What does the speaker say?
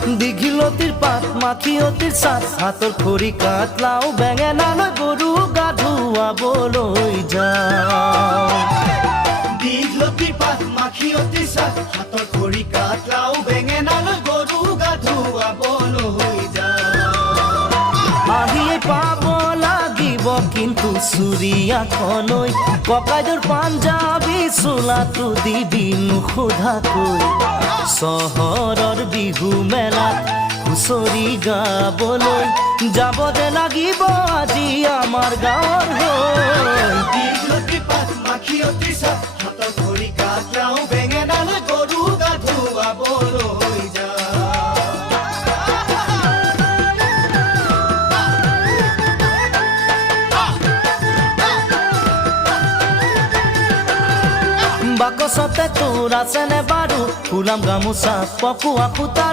দীঘিলতিৰ পাত মাখিয়তিৰ চাট হাতৰ খৰি কাঠ লাও বেঙেনালৈ গৰু গা ধুৱাবলৈ যাওঁ দীঘলতিৰ পাত মাখিয়তিৰ চাট হাতৰ খৰি কাঠ লাও বেঙেনালৈ গৰু গা ধুৱাবলৈ যাওঁ আহিয়ে পাব লাগিব কিন্তু চুৰিয়াখনৈ ককাইদেউৰ পাঞ্জাবী চোলাটো দিবি নোসোধাকৈ চহৰৰ বিহু মেলাত হুঁচৰি গাবলৈ যাব যে লাগিব আজি আমাৰ গাঁৱৰ হৈ দীঘলতিৰ পাত মাখিয়তিৰ চাট হাতৰ খৰি কাঠ লাও বেঙেনালৈ গৰু গা ধুৱাবলৈ যাওঁ বাকচতে তোৰ আছেনে বাৰু ফুলাম গামোচা পকোৱা সূতাৰ